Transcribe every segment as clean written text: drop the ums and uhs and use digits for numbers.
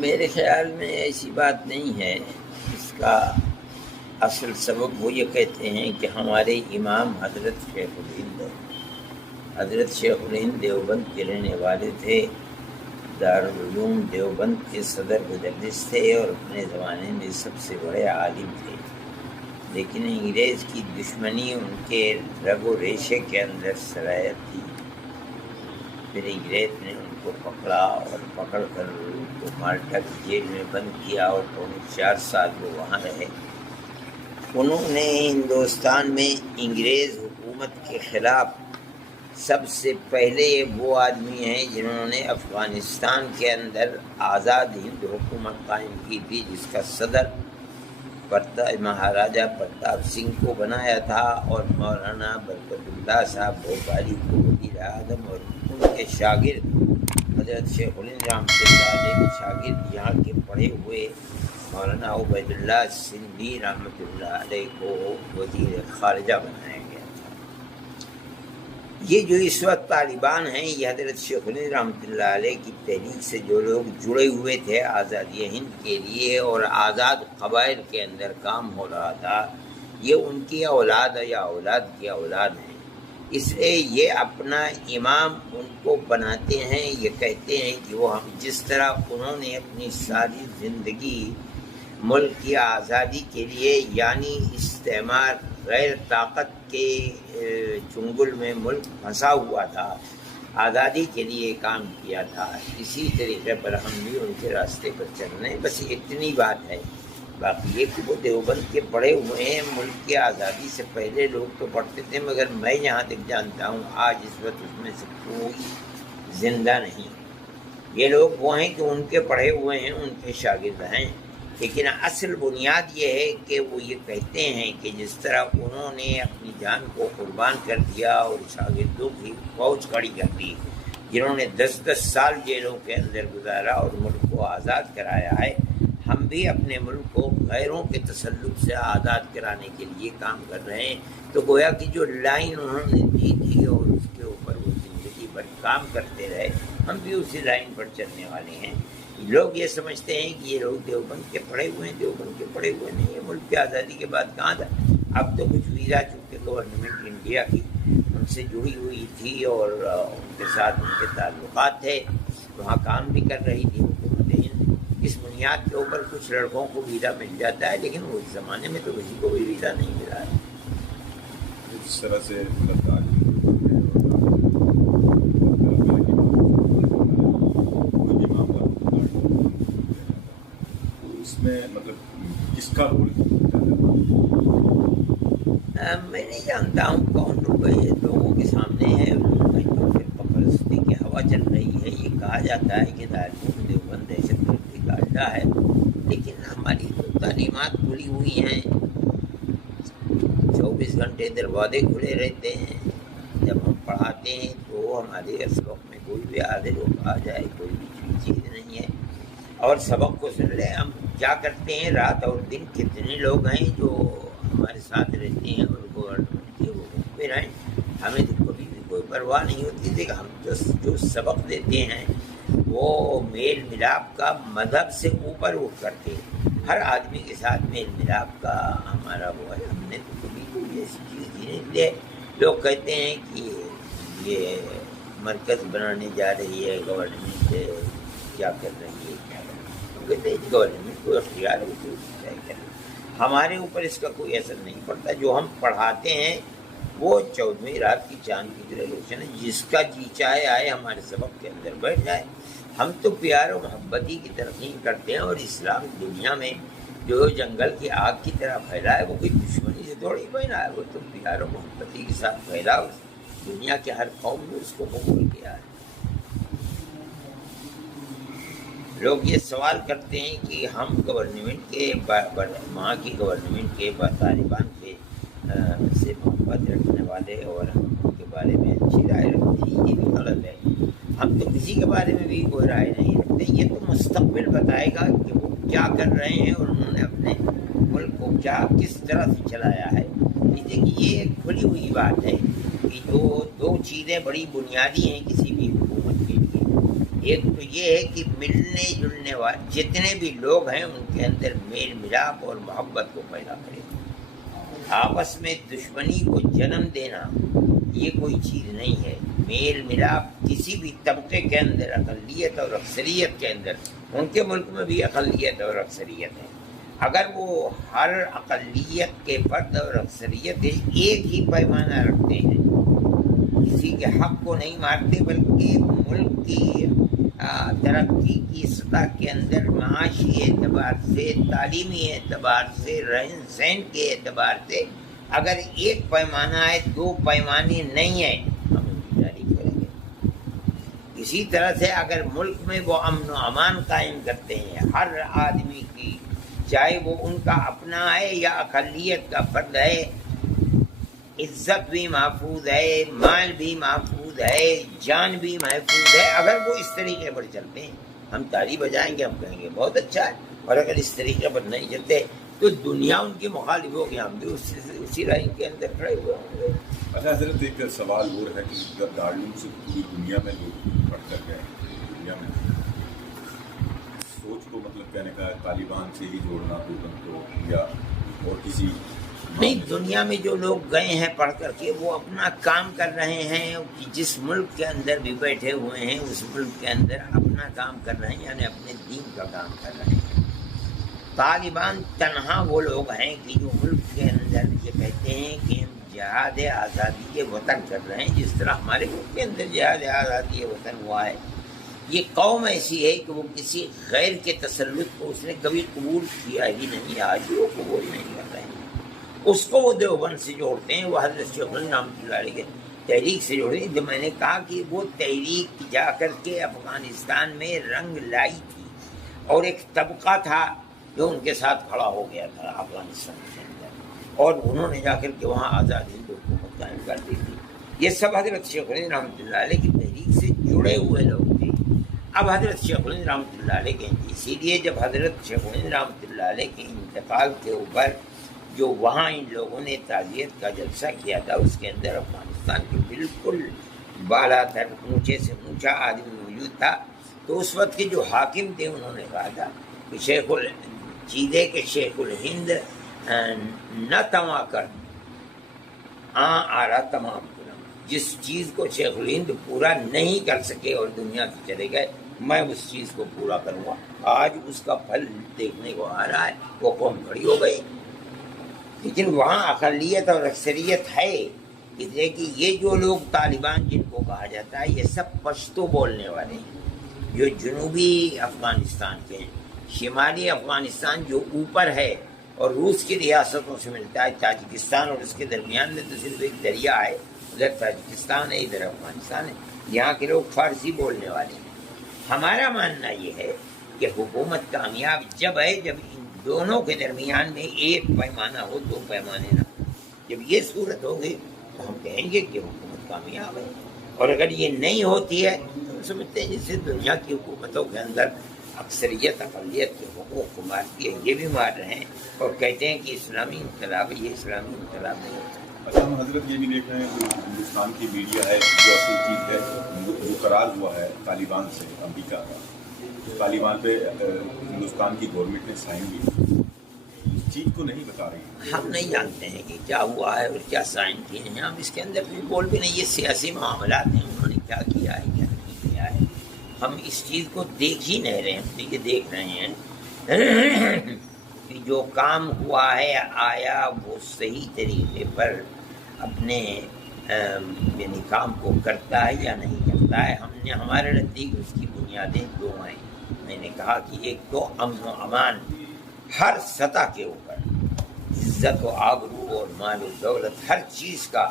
میرے خیال میں ایسی بات نہیں ہے. اس کا اصل سبب وہ یہ کہتے ہیں کہ ہمارے امام حضرت شیخ الہند دیوبند کے رہنے والے تھے. دارالعلوم دیوبند کے صدر مدرس تھے اور اپنے زمانے میں سب سے بڑے عالم تھے. لیکن انگریز کی دشمنی ان کے رگ و ریشے کے اندر سرایت تھی. پھر انگریز نے ان کو پکڑا اور پکڑ کر ان کو مالٹا کی جیل میں بند کیا اور 4 سال وہ وہاں رہے. انہوں نے ہندوستان میں انگریز حکومت کے خلاف سب سے پہلے وہ آدمی ہیں جنہوں نے افغانستان کے اندر آزاد ہند حکومت قائم کی تھی، جس کا صدر مہاراجہ پرتاپ سنگھ کو بنایا تھا اور مولانا برکت اللہ صاحب بھوپالی کو وزیر اعظم، اور ان کے شاگرد حضرت شیخ الہند رحمۃ اللہ علیہ کے شاگرد یہاں کے پڑھے ہوئے مولانا عبید اللہ سندھی رحمۃ اللہ علیہ کو وزیر خارجہ بنایا گیا تھا. یہ جو اس وقت طالبان ہیں، یہ حضرت شیخ الہند رحمۃ اللہ علیہ کی تحریک سے جو لوگ جڑے ہوئے تھے آزادی ہند کے لیے اور آزاد قبائل کے اندر کام ہو رہا تھا، یہ ان کی اولاد یا اولاد کی اولاد ہیں. اس لیے یہ اپنا امام ان کو بناتے ہیں. یہ کہتے ہیں کہ وہ ہم جس طرح انہوں نے اپنی ساری زندگی ملک کی آزادی کے لیے، یعنی استعمار غیر طاقت کے چنگل میں ملک پھنسا ہوا تھا، آزادی کے لیے کام کیا تھا، اسی طریقے پر ہم بھی ان کے راستے پر چل رہے ہیں. بس اتنی بات ہے. باقی یہ کہ وہ دیوبند کے پڑھے ہوئے ہیں، ملک کی آزادی سے پہلے لوگ تو پڑھتے تھے، مگر میں جہاں تک جانتا ہوں آج اس وقت اس میں سے کوئی زندہ نہیں. یہ لوگ وہ ہیں کہ ان کے پڑھے ہوئے ہیں، ان کے شاگرد ہیں. لیکن اصل بنیاد یہ ہے کہ وہ یہ کہتے ہیں کہ جس طرح انہوں نے اپنی جان کو قربان کر دیا اور شاگردوں کی فوج کھڑی کر دی، جنہوں نے 10 سال جیلوں کے اندر گزارا اور ملک کو آزاد کرایا ہے، ہم بھی اپنے ملک کو غیروں کے تسلط سے آزاد کرانے کے لیے کام کر رہے ہیں. تو گویا کہ جو لائن انہوں نے دی تھی اور اس کے اوپر وہ زندگی بھر کام کرتے رہے، ہم بھی اسی لائن پر چلنے والے ہیں. لوگ یہ سمجھتے ہیں کہ یہ لوگ دیوبند کے پڑھے ہوئے ہیں، دیوبند کے پڑھے ہوئے نہیں. یہ ملک کی آزادی کے بعد کہاں تھا؟ اب تو کچھ ویزا چونکہ گورنمنٹ انڈیا کی ان سے جڑی ہوئی تھی اور ان کے ساتھ ان کے تعلقات تھے، وہاں کام بھی کر رہی تھی حکومت ہند. اس بنیاد کے اوپر کچھ لڑکوں کو ویزا مل جاتا ہے، لیکن اس زمانے میں تو کسی کو بھی ویزا نہیں ملا ہے. اس طرح سے اس میں مطلب کس کا رول میں نہیں جانتا ہوں کون لوگ یہ لوگوں کے سامنے ہے. پرستی کی ہوا چل رہی ہے. یہ کہا جاتا ہے کہ دارالعلوم دیوبند دہشت گردی کا اڈا ہے، لیکن ہماری تو تعلیمات کھلی ہوئی ہیں، 24 گھنٹے دروازے کھلے رہتے ہیں. جب ہم پڑھاتے ہیں تو ہمارے اسبق میں کوئی بھی عادل آ جائے، کوئی بھی چیز نہیں ہے. اور سبق کو سن لیں. ہم کیا کرتے ہیں رات اور دن، کتنے لوگ ہیں جو ہمارے ساتھ رہتے ہیں اور گورنمنٹ کے حکم پہ رہیں، ہمیں تو کبھی بھی کوئی پرواہ نہیں ہوتی تھی. کہ ہم جو سبق دیتے ہیں وہ میل ملاپ کا مذہب سے اوپر اٹھ کرتے ہیں. ہر آدمی کے ساتھ میل ملاپ کا ہمارا وہ ہے. ہم نے تو کبھی کوئی ایسی چیز نہیں لے. لوگ کہتے ہیں کہ یہ مرکز بنانے جا رہی ہے گورنمنٹ، کیا کر رہی ہے، کیا کر رہی ہے. ہم کہتے ہیں گورنمنٹ کو اختیار ہے، ہمارے اوپر اس کا کوئی اثر نہیں پڑتا. جو ہم پڑھاتے ہیں وہ 14ویں رات کی چاند کی طرح روشن ہے. جس کا جی چاہے آئے ہمارے سبق کے اندر بیٹھ جائے. ہم تو پیار و محبتی کی ترقی کرتے ہیں، اور اسلام دنیا میں جو جنگل کی آگ کی طرح پھیلا ہے وہ کوئی دشمنی سے تھوڑی پھیلا ہے، وہ تو پیار و محبتی کے ساتھ پھیلا. دنیا کے ہر قوم نے اس کو قبول کیا ہے. لوگ یہ سوال کرتے ہیں کہ ہم گورنمنٹ کے وہاں کی گورنمنٹ کے طالبان کے سے محبت رکھنے والے اور ہم ان کے بارے میں اچھی رائے رکھتے ہیں، یہ بھی غلط ہے. ہم تو کسی کے بارے میں بھی کوئی رائے نہیں رکھتے. یہ تو مستقبل بتائے گا کہ وہ کیا کر رہے ہیں اور انہوں نے اپنے ملک کو کس طرح سے چلایا ہے. دیکھیے یہ ایک کھلی ہوئی بات ہے کہ جو 2 چیزیں بڑی بنیادی ہیں کسی بھی حکومت کے لیے. ایک تو یہ ہے کہ ملنے جلنے والے جتنے بھی لوگ ہیں ان کے اندر میل ملاپ اور محبت کو پیدا کرے. آپس میں دشمنی کو جنم دینا یہ کوئی چیز نہیں ہے. میل ملاپ کسی بھی طبقے کے اندر، اقلیت اور اکثریت کے اندر، ان کے ملک میں بھی اقلیت اور اکثریت ہے، اگر وہ ہر اقلیت کے فرد اور اکثریت ایک ہی پیمانہ رکھتے ہیں، کسی کے حق کو نہیں مارتے بلکہ ملک کی ترقی کی سطح کے اندر معاشی اعتبار سے، تعلیمی اعتبار سے، رہن سہن کے اعتبار سے اگر ایک پیمانہ ہے، دو پیمانے نہیں ہیں، ہم ان کی تعریف کریں گے. اسی طرح سے اگر ملک میں وہ امن و امان قائم کرتے ہیں، ہر آدمی کی، چاہے وہ ان کا اپنا ہے یا اقلیت کا فرد ہے، عزت بھی محفوظ ہے، مال بھی محفوظ ہے، جان بھی محفوظ ہے. اگر وہ اس طریقے پر چلتے ہیں ہم تالی بجائیں گے، ہم کہیں گے بہت اچھا ہے. اور اگر اس طریقے پر نہیں چلتے تو دنیا ان کی مخالف ہوگی، ہم بھی اسی رائن کے اندر کھڑے ہوئے ہوں گے. اچھا حضرت، ایک سوال وہ ہے کہ جب دارالعلوم سے پوری دنیا میں لوگ پڑھ کر گئے، دنیا میں سوچ کو مطلب کہنے کا طالبان سے ہی جوڑنا دیوبند کو، یا اور کسی نہیں، دنیا میں جو لوگ گئے ہیں پڑھ کر کے وہ اپنا کام کر رہے ہیں. جس ملک کے اندر بھی بیٹھے ہوئے ہیں اس ملک کے اندر اپنا کام کر رہے ہیں، یعنی اپنے دین کا کام کر رہے ہیں. طالبان تنہا وہ لوگ ہیں کہ جو ملک کے اندر یہ کہتے ہیں کہ ہم جہاد آزادی وطن کر رہے ہیں، جس طرح ہمارے ملک کے اندر جہاد آزادی وطن ہوا ہے. یہ قوم ایسی ہے کہ وہ کسی غیر کے تسلط کو اس نے کبھی قبول کیا ہی نہیں، آج بھی وہ قبول نہیں کر رہے ہیں. اس کو وہ دیوبند سے جوڑتے ہیں، وہ حضرت شیخ الہند رحمۃ اللہ علیہ کے تحریک سے جوڑتے ہیں. جو میں نے کہا کہ وہ تحریک جا کر کے افغانستان میں رنگ لائی تھی، اور ایک طبقہ تھا جو ان کے ساتھ کھڑا ہو گیا تھا افغانستان کے اندر، اور انہوں نے جا کر کے وہاں آزاد ہند حکومت قائم کر دی تھی. یہ سب حضرت شیخ الہند رحمۃ اللہ علیہ کی تحریک سے جڑے ہوئے لوگ تھے. اب حضرت شیخ الہند رحمۃ اللہ علیہ کے اسی لیے جب حضرت شیخ الہند رحمۃ اللہ علیہ کے انتقال کے اوپر جو وہاں ان لوگوں نے تعزیت کا جلسہ کیا تھا، اس کے اندر افغانستان کے بالکل بالا تر اونچے سے اونچا آدمی موجود تھا. تو اس وقت کے جو حاکم تھے انہوں نے کہا تھا کہ شیخ الہند نہ تما کر آ رہا تمام کنم. جس چیز کو شیخ الہند پورا نہیں کر سکے اور دنیا سے چلے گئے، میں اس چیز کو پورا کروں گا. آج اس کا پھل دیکھنے کو آ رہا ہے. وہ قوم کھڑی ہو گئی، لیکن وہاں اقلیت اور اکثریت ہے. کہ یہ جو لوگ طالبان جن کو کہا جاتا ہے، یہ سب پشتو بولنے والے ہیں، جو جنوبی افغانستان کے ہیں. شمالی افغانستان جو اوپر ہے اور روس کی ریاستوں سے ملتا ہے، تاجکستان اور اس کے درمیان میں تو صرف ایک دریا ہے، ادھر تاجکستان ہے، ادھر افغانستان ہے. یہاں کے لوگ فارسی بولنے والے ہیں. ہمارا ماننا یہ ہے کہ حکومت کامیاب جب ہے جب ان دونوں کے درمیان میں ایک پیمانہ ہو، دو پیمانے نہ ہو. جب یہ صورت ہوگی تو ہم کہیں گے کہ حکومت کامیاب ہے. اور اگر یہ نہیں ہوتی ہے تو ہم سمجھتے ہیں جیسے دنیا کی حکومتوں کے اندر اکثریت اقلیت کے حقوق کو مارتی ہے، یہ بھی مار رہے ہیں اور کہتے ہیں کہ اسلامی انقلاب ہے. یہ اسلامی انقلاب نہیں ہوتا. اچھا، ہم حضرت یہ بھی دیکھ رہے ہیں کہ ہندوستان کی میڈیا ہے جو اصل چیز ہے، وہ قرار ہوا ہے طالبان سے امریکہ کا. طالبان پہ ہندوستان کی گورنمنٹ نے سائن کی، اس چیز کو نہیں بتا رہی. ہم نہیں جانتے ہیں کہ کیا ہوا ہے اور کیا سائن کیے ہیں. ہم اس کے اندر بھی بول بھی نہیں. یہ سیاسی معاملات ہیں، انہوں نے کیا کیا ہے کیا نہیں کیا ہے ہم اس چیز کو دیکھ ہی نہیں رہے ہیں. ہم یہ دیکھ رہے ہیں کہ جو کام ہوا ہے آیا وہ صحیح طریقے پر اپنے یعنی کام کو کرتا ہے یا نہیں کرتا ہے. ہمارے نزدیک اس کی بنیادیں دو ہیں. میں نے کہا کہ ایک تو امن و امان ہر سطح کے اوپر، عزت و آبرو اور مال و دولت ہر چیز کا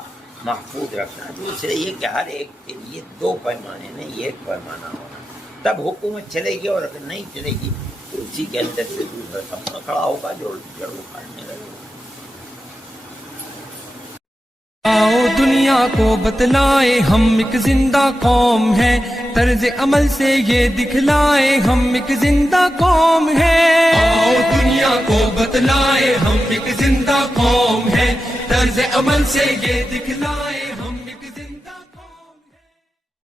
محفوظ رکھنا. دوسرے یہ کہ ہر ایک کے لیے دو پیمانے نہیں ایک پیمانہ ہونا، تب حکومت چلے گی. اور اگر نہیں چلے گی تو اسی کے اندر سے دوسرا طبقہ کھڑا ہوگا جو جڑ اکھاڑنے لگے گا. آؤ دنیا کو بتلائے ہم ایک زندہ قوم ہے، طرز عمل سے یہ دکھلائے ہم ایک زندہ قوم ہے. آؤ دنیا کو بتلائے ہم ایک زندہ قوم ہے، طرز عمل سے یہ دکھلائے